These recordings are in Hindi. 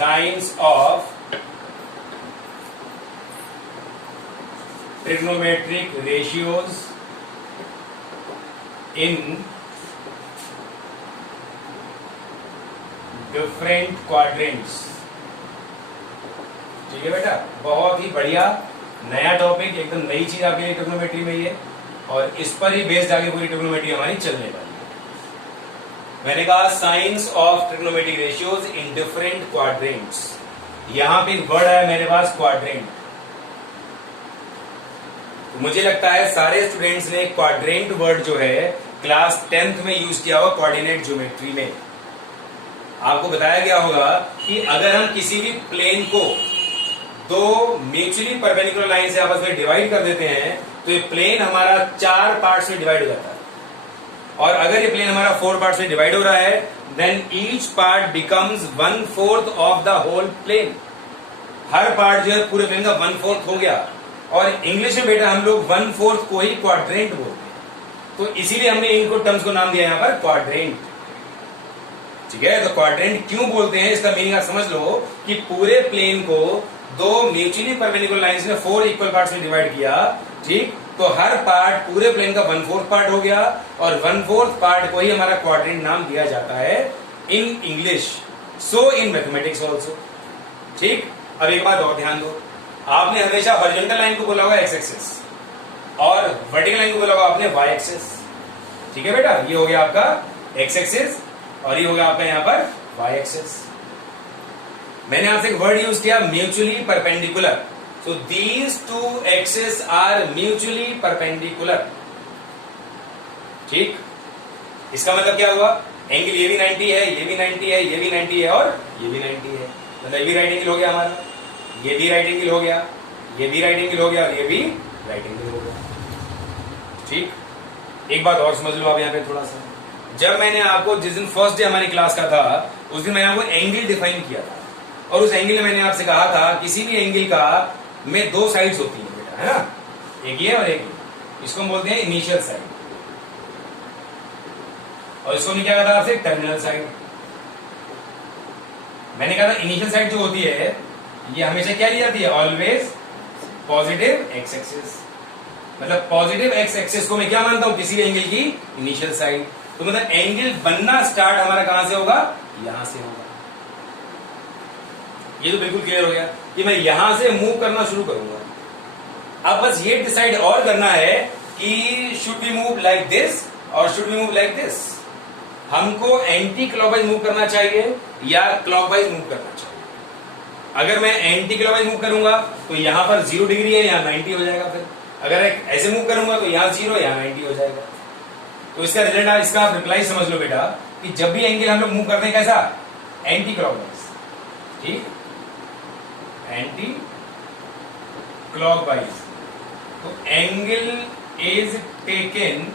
Science of trigonometric ratios in different quadrants. ठीक है बेटा, बहुत ही बढ़िया नया टॉपिक, एकदम नई चीज आपके लिए ट्रिग्नोमेट्री में ही है और इस पर ही बेस्ड आगे पूरी ट्रिग्नोमेट्री हमारी चलने वाली है। मैंने कहा science of trigonometric ratios in different quadrants. यहां पे एक वर्ड है मेरे पास, क्वाड्रेंट। तो मुझे लगता है सारे स्टूडेंट्स ने क्वाड्रेंट वर्ड जो है क्लास 10th में यूज किया हुआ कोऑर्डिनेट ज्योमेट्री में। आपको बताया गया होगा कि अगर हम किसी भी प्लेन को दो म्यूचुअली परपेंडिकुलर लाइन से आपस में डिवाइड कर देते हैं तो ये प्लेन हमारा 4 पार्ट्स में डिवाइड हो जाता है। और अगर ये प्लेन हमारा 4 पार्ट्स में डिवाइड हो रहा है then each part becomes 1/4 of the whole plane. हर पार्ट जो है पूरे प्लेन का 1/4 हो गया। और इंग्लिश में बेटा हम लोग 1/4 को ही क्वाड्रेंट बोलते हैं, तो इसीलिए हमने इनको टर्म्स को नाम दिया यहां पर क्वाड्रेंट। ठीक है, तो क्वाड्रेंट क्यों बोलते हैं इसका मीनिंग आप समझ लो कि पूरे प्लेन को दो म्यूचुअली परपेंडिकुलर लाइंस ने 4 इक्वल पार्ट्स में डिवाइड किया। ठीक, तो हर पार्ट पूरे प्लेन का 1/4 पार्ट हो गया और 1/4 पार्ट को ही हमारा क्वाड्रेंट नाम दिया जाता है in English, so in mathematics also. ठीक, अब एक बात और ध्यान दो, आपने हमेशा हॉरिजॉन्टल लाइन को बोला होगा एक्स एक्सिस और वर्टिकल लाइन को बोला होगा आपने वाई एक्सिस। ठीक है बेटा, ये हो गया आपका एक्स एक्सिस और ये हो गया आपका यहां पर वाई एक्सिस। मैंने आपसे एक वर्ड यूज किया mutually perpendicular. So these two axis are mutually perpendicular. ठीक, इसका मतलब क्या हुआ, एंगल ये भी 90 है, ये भी 90 है, ये भी 90 है और ये भी 90 है, मतलब ये भी राइट एंगल हो गया हमारा, ये भी राइट एंगल हो गया, ये भी राइट एंगल हो गया और ये भी राइट एंगल हो गया। ठीक, एक बात और समझ लो आप यहाँ पे थोड़ा सा, जब मैंने आपको जिस दिन फर्स्ट डे हमारी क्लास का था उस दिन मैंने आपको एंगल डिफाइन किया था और उस एंगल में मैंने आपसे कहा था किसी भी एंगल का में 2 साइड्स होती है बेटा, है ना, एक ये और एक ये। इसको हम बोलते हैं इनिशियल साइड और इसको हमने क्या कहा था आपसे, टर्मिनल साइड। मैंने कहा था इनिशियल साइड जो होती है ये हमेशा क्या ली जाती है, ऑलवेज पॉजिटिव एक्स एक्सिस। मतलब पॉजिटिव एक्स एक्सिस को मैं क्या मानता हूं, किसी भी एंगल की इनिशियल साइड। तो मतलब एंगल बनना स्टार्ट हमारा कहां से होगा, यहां से होगा। ये तो बिल्कुल क्लियर हो गया कि मैं यहां से मूव करना शुरू करूंगा। अब बस ये डिसाइड और करना है कि should be move like this और should be move like this. हमको एंटी क्लॉकवाइज मूव करना चाहिए या क्लॉकवाइज मूव करना चाहिए। अगर मैं एंटी क्लॉकवाइज मूव करूंगा तो यहां पर 0 डिग्री है, यहां 90 हो जाएगा। फिर अगर ऐसे मूव करूंगा तो यहां 0, यहां 90 हो जाएगा। तो इसका रिजल्ट, इसका आप रिप्लाई समझ लो बेटा कि जब भी एंगल हम लोग मूव करते हैं कैसा, एंटी क्लॉकवाइज। ठीक, एंटी क्लॉकवाइज, तो angle is taken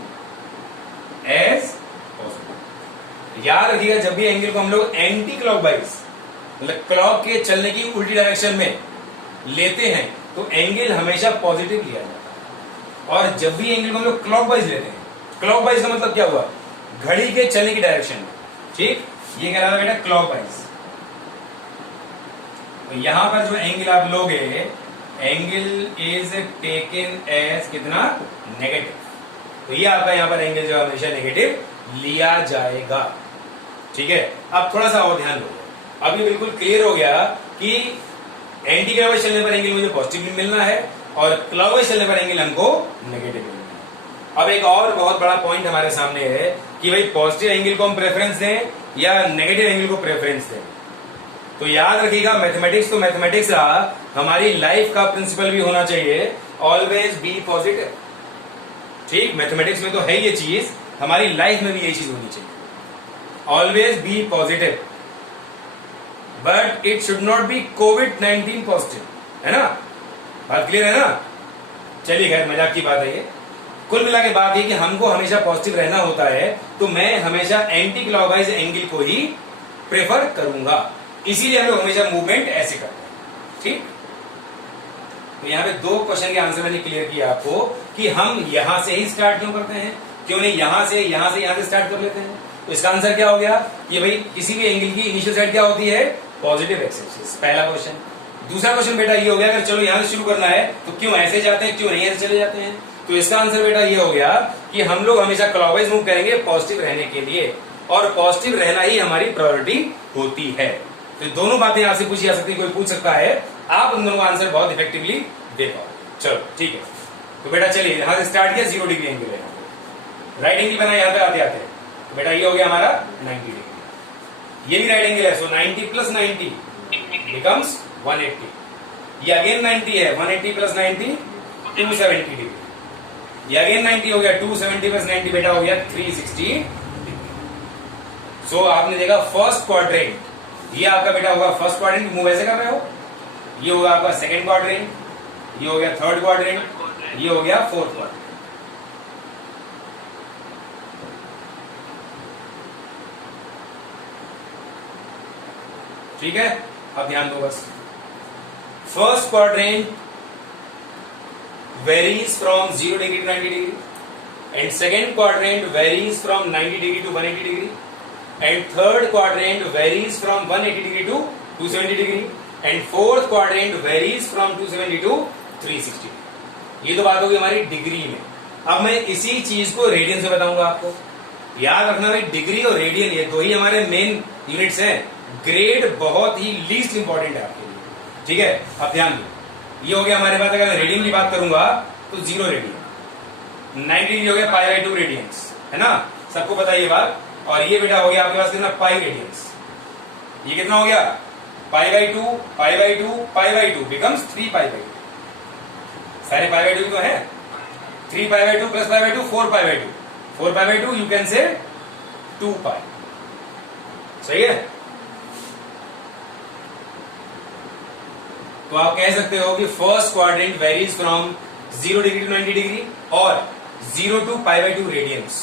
as positive. याद रखिएगा जब भी एंगल को हम लोग एंटी क्लॉकवाइज मतलब क्लॉक के चलने की उल्टी डायरेक्शन में लेते हैं तो एंगल हमेशा पॉजिटिव लिया जाता है। और जब भी एंगल को हम लोग क्लॉकवाइज लेते हैं, क्लॉकवाइज का मतलब क्या हुआ, घड़ी के चलने की डायरेक्शन में। ठीक, ये कह रहा है बेटा क्लॉकवाइज। तो यहां पर जो एंगल आप लोगे, एंगल इज टेकन एज कितना, नेगेटिव। तो ये आपका यहां पर एंगल जो हमेशा नेगेटिव लिया जाएगा। ठीक है, अब थोड़ा सा और ध्यान दो। अब ये बिल्कुल क्लियर हो गया कि एंटी क्लॉकवाइज चलने पर एंगल मुझे पॉजिटिव मिलना है और क्लॉकवाइज चलने पर एंगल हमको नेगेटिव मिलना है। अब एक और बहुत बड़ा पॉइंट हमारे सामने है कि भाई पॉजिटिव एंगल को हम प्रेफरेंस दें या नेगेटिव एंगल को प्रेफरेंस दें। तो याद रखिएगा मैथमेटिक्स तो मैथमेटिक्स रहा, हमारी लाइफ का प्रिंसिपल भी होना चाहिए ऑलवेज बी पॉजिटिव। ठीक, मैथमेटिक्स में तो है ये चीज, हमारी लाइफ में भी ये चीज होनी चाहिए, always be positive. But it should not be covid positive, है ना, बात क्लियर है ना। चलिए खैर मजाक की बात है ये। कुल मिला के बात ये कि हमको हमेशा पॉजिटिव रहना होता है, तो मैं हमेशा एंटी क्लॉकवाइज एंगल को ही प्रेफर करूंगा। इसीलिए हम लोग हमेशा मूवमेंट ऐसे करते हैं। ठीक, तो यहाँ पे 2 क्वेश्चन के आंसर मैंने क्लियर किया आपको कि हम यहां से ही स्टार्ट क्यों करते हैं, क्यों नहीं यहां से स्टार्ट कर लेते हैं। तो इसका आंसर क्या हो गया कि भाई किसी भी एंगल की इनिशियल साइड क्या होती है, पॉजिटिव एक्स एक्सिस। पहला क्वेश्चन। दूसरा क्वेश्चन बेटा ये हो गया, अगर चलो यहां से शुरू करना है तो क्यों ऐसे जाते हैं, क्यों नहीं ऐसे चले जाते हैं। तो इसका आंसर बेटा ये हो गया कि हम लोग हमेशा क्लॉकवाइज मूव करेंगे पॉजिटिव रहने के लिए, और पॉजिटिव रहना ही हमारी प्रायोरिटी होती है। तो दोनों बातें आपसे पूछी जा सकती है, कोई पूछ सकता है, आप उन दोनों का आंसर बहुत इफेक्टिवली दे पाओ। चलो ठीक है, तो बेटा चलिए यहां से स्टार्ट किया, 0 डिग्री एंगल है, राइट एंगल बना यहाँ पे आते आते। तो बेटा ये हो गया हमारा 90 डिग्री, ये भी राइट एंगल है, सो 90 प्लस 90 बिकम्स 180। ये अगेन 90 है, 180 प्लस 90 270 डिग्री। ये अगेन 90 हो गया, 270 प्लस 90 बेटा हो गया 360 डिग्री। सो आपने देखा फर्स्ट क्वाड्रेंट, ये आपका बेटा होगा फर्स्ट क्वाड्रेंट, मूव ऐसे कर रहे हो, ये होगा आपका सेकंड क्वाड्रेंट, ये हो गया थर्ड क्वाड्रेंट, ये हो गया फोर्थ क्वाड्रेंट। ठीक है, अब ध्यान दो बस। First quadrant varies from 0 degree to 90 degree, and second quadrant varies from 90 degree to 180 degree, and third quadrant varies from 180 degree to 270 degree, and fourth quadrant varies from 270 to 360 degree। ये तो बात होगी हमारी डिग्री में। अब मैं इसी चीज को रेडियन से बताऊंगा आपको। याद रखना भाई, डिग्री और रेडियन ये दो ही हमारे मेन यूनिट्स हैं। ग्रेड बहुत ही लीस्ट इंपॉर्टेंट है आपके लिए, ठीक है। अब ध्यान दो, ये हो गया हमारे पास, अगर मैं रेडियन की बात करूंगा तो 0 रेडियन, 90 डिग्री हो गया π/2 रेडियंस, है ना, सबको पता है ये बात। और ये बेटा हो गया आपके पास कितना, पाई रेडियंस। ये कितना हो गया, π/2 π/2 π/2 बिकम्स 3π/2। सारे π/2 तो है, 3π/2 प्लस π/2 4π/2, 4π/2 यू कैन से 2π। सही है। तो आप कह सकते हो कि first quadrant varies from 0 degree to 90 degree और 0 to π/2 radians.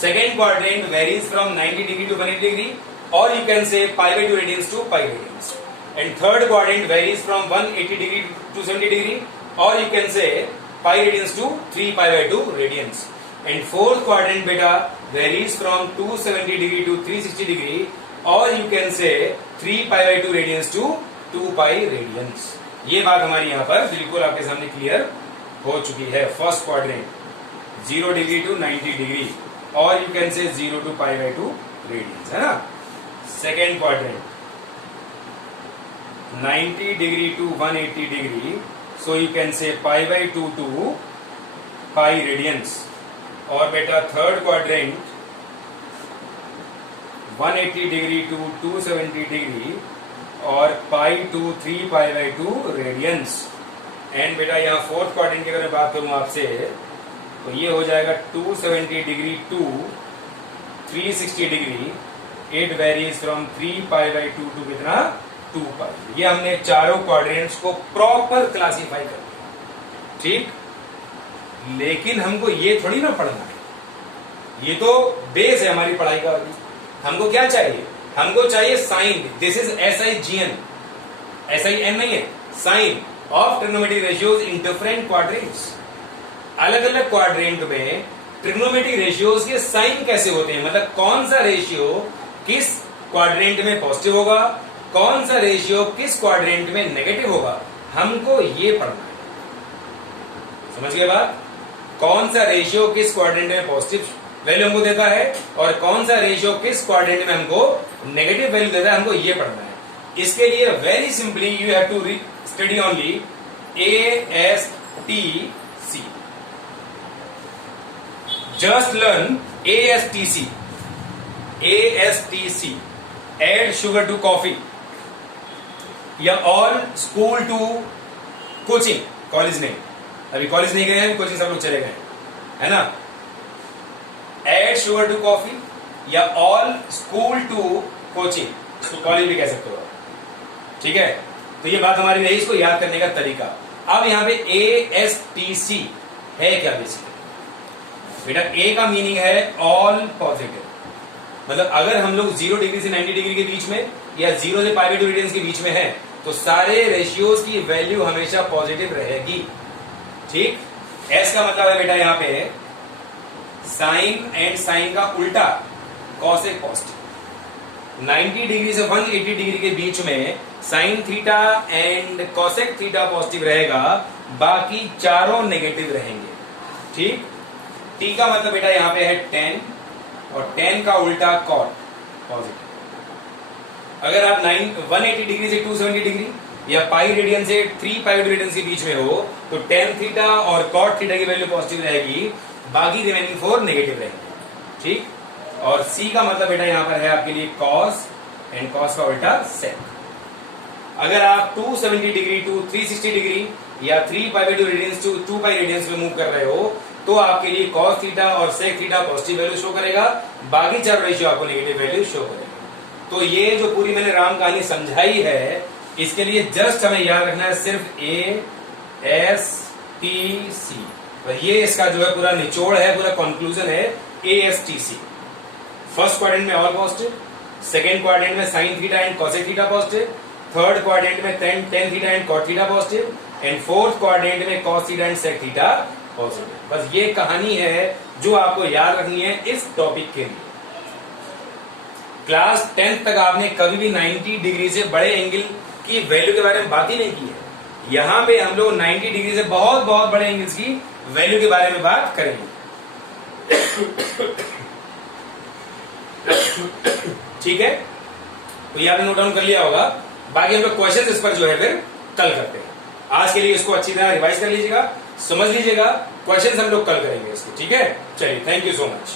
Second quadrant varies from 90 degree to 180 degree और you can say π/2 radians to π radians. And third quadrant varies from 180 degree to 270 degree और you can say π radians to 3π/2 radians. And fourth quadrant बेटा varies from 270 degree to 360 degree और यू कैन से 3π/2 रेडियंस टू 2π रेडियंस। ये बात हमारी यहां पर बिल्कुल आपके सामने क्लियर हो चुकी है। First quadrant 0 degree to 90 degree और you can say 0 to π/2 radians, है ना। Second quadrant 90 degree to 180 degree, so you can say π/2 to π radians. और बेटा third quadrant 180 degree to 270 degree और पाई टू 3π/2 रेडियंस। एंड बेटा यहाँ फोर्थ क्वाड्रेंट की अगर मैं बात करूं आपसे तो ये हो जाएगा 270 degree to 360 degree. It varies from 3π/2 to कितना, 2π। ये हमने चारों क्वाड्रेंट्स को प्रॉपर क्लासीफाई कर दिया, ठीक। लेकिन हमको ये थोड़ी ना पढ़ना है, ये तो बेस है हमारी पढ़ाई का। हमको क्या चाहिए, हमको चाहिए sign. This is SIGN, SIN नहीं है, sign of trigonometric ratios in different quadrants. अलग अलग क्वाड्रेंट में ट्रिग्नोमेट्रिक रेशियोज के साइन कैसे होते हैं, मतलब कौन सा रेशियो किस क्वाड्रेंट में पॉजिटिव होगा, कौन सा रेशियो किस क्वाड्रेंट में नेगेटिव होगा, हमको ये पढ़ना है। समझ गए बात, कौन सा रेशियो किस क्वाड्रेंट में पॉजिटिव वैल्यू हमको देता है और कौन सा रेशियो किस क्वाड्रेंट में हमको नेगेटिव वैल्यू देता है, हमको ये पढ़ना है। इसके लिए very simply you have to study only ASTC। Just learn ASTC। ASTC, add sugar to coffee, या all school to coaching. College नहीं, अभी कॉलेज नहीं गए हैं, कोचिंग सब लोग चले गए, है ना। एड शुगर टू कॉफी या ऑल स्कूल टू कोचिंग, इसको कॉलेज भी कह सकते हो, ठीक है। तो ये बात हमारी रही, इसको याद करने का तरीका। अब यहां पे ASTC है क्या बेसिकली बेटा, A का मीनिंग है ऑल पॉजिटिव, मतलब अगर हम लोग 0 डिग्री से 90 डिग्री के बीच में या 0 से π/2 रेडियंस के बीच में है तो सारे रेशियोज की वैल्यू हमेशा पॉजिटिव रहेगी, ठीक। S का मतलब है बेटा यहाँ पे साइन एंड साइन का उल्टा, कॉसेक पॉजिटिव। 90 डिग्री से 180 डिग्री के बीच में sine theta and cosec theta positive रहेगा, बाकी चारों नेगेटिव रहेंगे। ठीक, टी का मतलब बेटा यहां पे है टेन, और टेन का उल्टा कॉट पॉजिटिव। अगर आप 180 डिग्री से 270 डिग्री या पाई रेडियन से 3 पाई रेडियन के बीच में हो तो टेन थीटा और कॉट थीटा की वैल्यू पॉजिटिव रहेगी, बाकी रिमेनिंग 4 नेगेटिव रहेंगे। ठीक, और सी का मतलब बेटा यहां पर है आपके लिए कॉस एंड कॉस का उल्टा सेक। अगर आप 270 डिग्री टू 360 डिग्री या 3 pi by 2 radians to 2 pi radians में मूव कर रहे हो तो आपके लिए कॉस थीटा और sec theta positive value show करेगा, बाकी चार रेशियो आपको नेगेटिव वैल्यू शो करेगा। तो ये जो पूरी मैंने राम कहानी समझाई है, इसके लिए जस्ट हमें याद रखना है सिर्फ ए एस टी सी, और ये इसका जो है पूरा निचोड़ है, पूरा कंक्लूजन है A S T C. First quadrant में ऑल पॉजिटिव, सेकेंड क्वाड्रेंट में sine theta and cosec theta positive, third quadrant में tan theta and cot theta positive, and fourth quadrant में cos theta and sec theta positive. बस ये कहानी है जो आपको याद रखनी है इस टॉपिक के लिए। क्लास 10th तक आपने कभी भी 90 डिग्री से बड़े एंगल की वैल्यू के बारे में बात ही नहीं की है। यहां पे हम लोग 90 डिग्री से बहुत बहुत बड़े एंगल्स की वैल्यू के बारे में बात करेंगे। ठीक है, तो ये आपने नोट डाउन कर लिया होगा। बाकी हम लोग क्वेश्चन इस पर जो है फिर कल करते हैं। आज के लिए इसको अच्छी तरह रिवाइज कर लीजिएगा, समझ लीजिएगा। क्वेश्चन हम लोग कल करेंगे इसको। ठीक है, चलिए, थैंक यू सो मच।